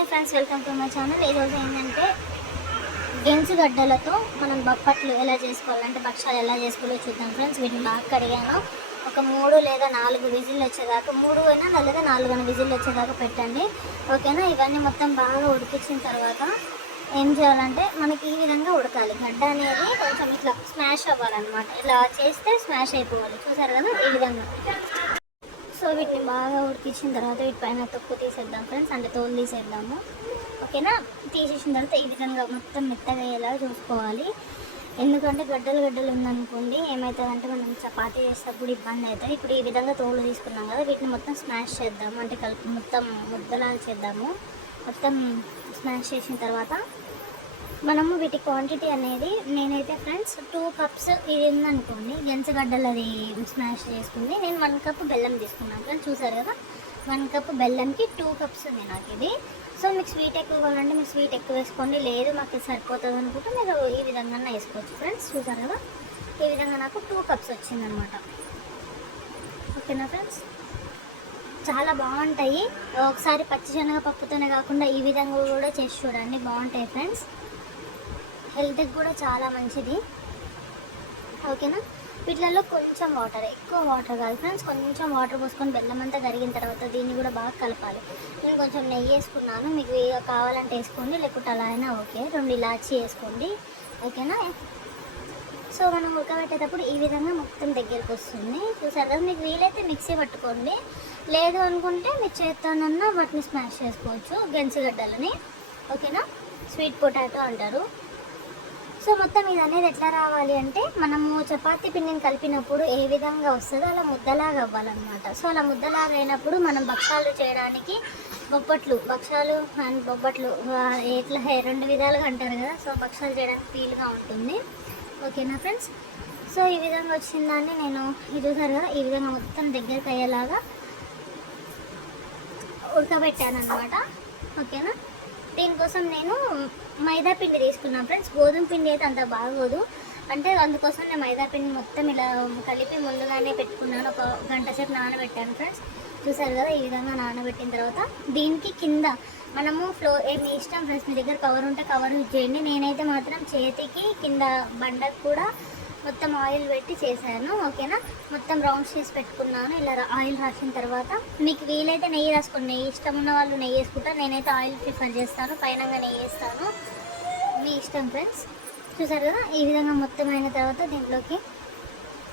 Hi friends welcome to my channel. ఈరోజు ఏంటంటే గెంజు గడ్డలతో మనం బొప్పట్లు ఎలా చేసుకోవాలంటే భక్షాలు ఎలా చేసుకోవాలో చూద్దాం ఫ్రెండ్స్. వీటిని బాగా కడిగాను. ఒక మూడు లేదా నాలుగు విజిల్లు వచ్చేదాకా మూడు అయినా లేదా నాలుగు అయినా విజిల్లు వచ్చేదాకా పెట్టండి. ఓకేనా? ఇవన్నీ మొత్తం బాగా ఉడికించిన తర్వాత ఏం చేయాలంటే మనకి ఈ విధంగా ఉడకాలి. గడ్డ అనేది కొంచెం ఇట్లా స్మాష్ అవ్వాలన్నమాట. ఇట్లా చేస్తే స్మాష్ అయిపోవాలి. చూసారు కదా ఈ విధంగా. సో వీటిని బాగా ఉడికించిన తర్వాత వీటి పైన తొక్కు తీసేద్దాం ఫ్రెండ్స్. అంటే తోలు తీసేద్దాము. ఓకేనా? తీసేసిన తర్వాత ఈ విధంగా మొత్తం మెత్తగా అయ్యేలా చూసుకోవాలి. ఎందుకంటే గడ్డలు గడ్డలు ఉందనుకోండి ఏమవుతుందంటే మనం చపాతీ చేసేటప్పుడు ఇబ్బంది అవుతుంది. ఇప్పుడు ఈ విధంగా తోలు తీసుకున్నాం కదా వీటిని మొత్తం స్మాష్ చేద్దాము. అంటే కలిపి మొత్తం ముద్దలా చేద్దాము. మొత్తం స్మాష్ చేసిన తర్వాత మనము వీటి క్వాంటిటీ అనేది నేను టూ కప్స్ ఇది ఏందనుకోండి గెంచగడ్డలు అది స్మాష్ చేసుకుంది. నేను వన్ కప్ బెల్లం తీసుకున్నాను ఫ్రెండ్స్ చూసారు కదా? వన్ కప్ బెల్లంకి టూ కప్స్ ఉంది నాకు ఇది. సో మీకు స్వీట్ ఎక్కువ కావాలంటే మీరు స్వీట్ ఎక్కువ వేసుకోండి. లేదు మాకు సరిపోతుంది అనుకుంటే మీరు ఈ విధంగా వేసుకోవచ్చు ఫ్రెండ్స్ చూసారు కదా? ఈ విధంగా నాకు టూ కప్స్ వచ్చిందనమాట. ఓకేనా ఫ్రెండ్స్ చాలా బాగుంటాయి. ఒకసారి పచ్చిశనగ పప్పుతోనే కాకుండా ఈ విధంగా కూడా చేసి చూడండి. బాగుంటాయి ఫ్రెండ్స్ హెల్త్కి కూడా చాలా మంచిది. ఓకేనా? వీటిలలో కొంచెం వాటర్ ఎక్కువ వాటర్ కాదు ఫ్రెండ్స్ కొంచెం వాటర్ పోసుకొని బెల్లం అంతా కరిగిన తర్వాత దీన్ని కూడా బాగా కలపాలి. నేను కొంచెం నెయ్యి వేసుకున్నాను మీకు కావాలంటే వేసుకోండి లేకుంటే అలా అయినా ఓకే. రెండు ఇలాచి వేసుకోండి ఓకేనా? సో మనం ఉడకబెట్టేటప్పుడు ఈ విధంగా మొత్తం దగ్గరికి వస్తుంది. చూసారు? కదా మీకు వీలైతే మిక్సీ పట్టుకోండి. లేదు అనుకుంటే మీ చేత్తోనన్నా వాటిని స్మాష్ చేసుకోవచ్చు గెంచిగడ్డలని ఓకేనా? స్వీట్ పొటాటో అంటారు. సో మొత్తం ఇది అనేది ఎట్లా రావాలి అంటే మనము చపాతి పిండిని కలిపినప్పుడు ఏ విధంగా వస్తుందో అలా ముద్దలాగా అవ్వాలన్నమాట. సో అలా ముద్దలాగా అయినప్పుడు మనం భక్షాలు చేయడానికి బొబ్బట్లు భక్షాలు అండ్ బొబ్బట్లు ఎట్లా రెండు విధాలుగా అంటారు కదా సో భక్షాలు చేయడానికి వీలుగా ఉంటుంది. ఓకేనా ఫ్రెండ్స్ సో ఈ విధంగా వచ్చిందాన్ని నేను ఇది చూసారు కదా ఈ విధంగా మొత్తం దగ్గరికి అయ్యేలాగా ఉడకబెట్టాను అనమాట ఓకేనా దీనికోసం నేను మైదా పిండి తీసుకున్నాను ఫ్రెండ్స్. గోధుమ పిండి అయితే అంత బాగోదు. అంటే అందుకోసం నేను మైదా పిండి మొత్తం ఇలా కలిపి ముందుగానే పెట్టుకున్నాను. ఒక గంట సేపు నానబెట్టాను ఫ్రెండ్స్. చూసారు కదా ఈ విధంగా నానబెట్టిన తర్వాత దీనికి కింద మనము ఫ్లో ఏ మీ ఇష్టం ఫ్రెండ్స్ మీ దగ్గర కవర్ ఉంటే కవర్ చేయండి. నేనైతే మాత్రం చేతికి కింద బండకు కూడా మొత్తం ఆయిల్ పెట్టి చేశాను ఓకేనా? మొత్తం రౌండ్స్ చేసి పెట్టుకున్నాను. ఇలా ఆయిల్ రాసిన తర్వాత మీకు వీలైతే నెయ్యి రాసుకోండి. నెయ్యి ఇష్టం ఉన్న వాళ్ళు నెయ్యి వేసుకుంటారు. నేనైతే ఆయిల్ ప్రిఫర్ చేస్తాను. పైన నెయ్యి వేస్తాను. మీ ఇష్టం ఫ్రెండ్స్ చూసారు కదా? ఈ విధంగా మొత్తం అయిన తర్వాత దీంట్లోకి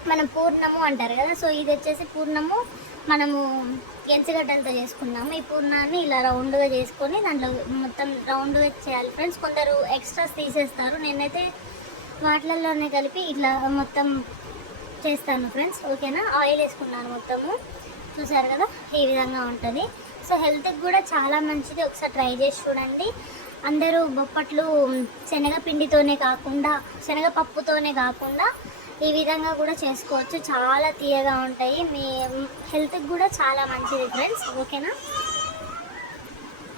మనం పూర్ణము అంటారు కదా? సో ఇది వచ్చేసి పూర్ణము. మనము గెంచగడ్డలతో చేసుకున్నాము. ఈ పూర్ణాన్ని ఇలా రౌండ్గా చేసుకొని దాంట్లో మొత్తం రౌండ్గా చేయాలి ఫ్రెండ్స్ కొందరు ఎక్స్ట్రాస్ తీసేస్తారు. నేనైతే వాటిలలోనే కలిపి ఇట్లా మొత్తం చేస్తాను ఫ్రెండ్స్ ఓకేనా? ఆయిల్ వేసుకున్నాను మొత్తము. చూసారు కదా ఈ విధంగా ఉంటుంది. సో హెల్త్కి కూడా చాలా మంచిది. ఒకసారి ట్రై చేసి చూడండి. అందరూ బొప్పట్లు శనగపిండితోనే కాకుండా శనగపప్పుతోనే కాకుండా ఈ విధంగా కూడా చేసుకోవచ్చు. చాలా తీయగా ఉంటాయి. మీ హెల్త్కి కూడా చాలా మంచిది ఫ్రెండ్స్ ఓకేనా?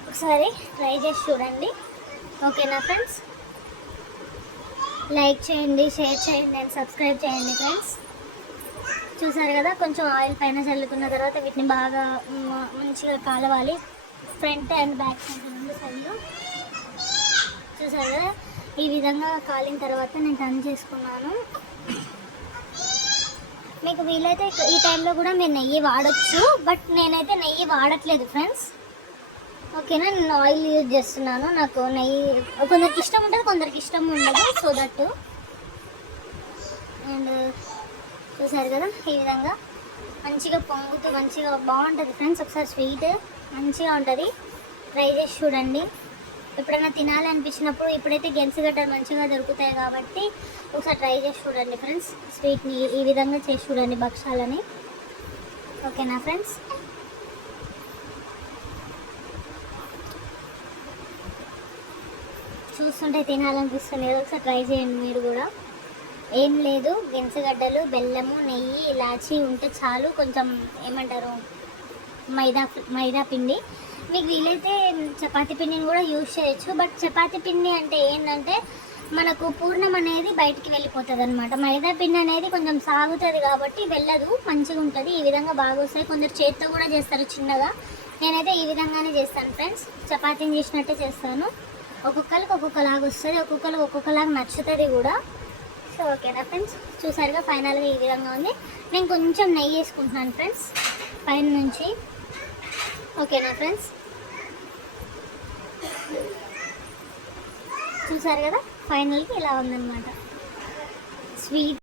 ఒకసారి ట్రై చేసి చూడండి. ఓకేనా ఫ్రెండ్స్? లైక్ చేయండి షేర్ చేయండి అండ్ సబ్స్క్రైబ్ చేయండి ఫ్రెండ్స్. చూసారు కదా కొంచెం ఆయిల్ పైన చల్లుకున్న తర్వాత వీటిని బాగా మంచిగా కాలవాలి. ఫ్రంట్ అండ్ బ్యాక్ సైడ్ రెండు సైడ్లు. చూసారు కదా ఈ విధంగా కాలిన తర్వాత నేను టర్న్ చేసుకున్నాను. మీకు వీలైతే ఈ టైంలో కూడా మీరు నెయ్యి వాడచ్చు బట్ నేనైతే నెయ్యి వాడట్లేదు ఫ్రెండ్స్. ఓకేనా? నేను ఆయిల్ యూజ్ చేస్తున్నాను. నాకు నెయ్యి కొందరికి ఇష్టం ఉంటుంది కొందరికి ఇష్టం ఉండదు. సో దట్ అండ్ చూసారు కదా ఈ విధంగా. మంచిగా పొంగుతూ మంచిగా బాగుంటుంది ఫ్రెండ్స్. ఒకసారి స్వీట్ మంచిగా ఉంటుంది. ట్రై చేసి చూడండి. ఎప్పుడైనా తినాలనిపించినప్పుడు ఇప్పుడైతే గెంచుగడ్డలు మంచిగా దొరుకుతాయి కాబట్టి ఒకసారి ట్రై చేసి చూడండి ఫ్రెండ్స్. స్వీట్ని ఈ విధంగా చేసి చూడండి భక్షాలని. ఓకేనా ఫ్రెండ్స్? చూస్తుంటే తినాలనిపిస్తుంది. ఏదో ఒకసారి ట్రై చేయండి మీరు కూడా. ఏం లేదు గెంచగడ్డలు బెల్లము నెయ్యి ఇలాచి ఉంటే చాలు. కొంచెం ఏమంటారు మైదా మైదా పిండి. మీకు వీలైతే చపాతి పిండిని కూడా యూజ్ చేయొచ్చు. బట్ చపాతి పిండి అంటే ఏంటంటే మనకు పూర్ణం అనేది బయటికి వెళ్ళిపోతుంది అనమాట మైదా పిండి అనేది కొంచెం సాగుతుంది కాబట్టి వెళ్ళదు మంచిగా ఉంటుంది. ఈ విధంగా బాగా వస్తాయి. కొందరు చేత్తో కూడా చేస్తారు చిన్నగా. నేనైతే ఈ విధంగానే చేస్తాను ఫ్రెండ్స్. చపాతీని చేసినట్టే చేస్తాను. ఒక్కొక్కరికి ఒక్కొక్కలాగా వస్తుంది ఒక్కొక్కరికి ఒక్కొక్కలాగా నచ్చుతుంది కూడా. సో ఓకేనా ఫ్రెండ్స్ చూసారుగా ఫైనల్గా ఈ విధంగా ఉంది. నేను కొంచెం నెయ్యి వేసుకుంటున్నాను ఫ్రెండ్స్ పైన నుంచి. ఓకేనా ఫ్రెండ్స్ చూసారు కదా ఫైనల్కి ఇలా ఉందన్నమాట. స్వీట్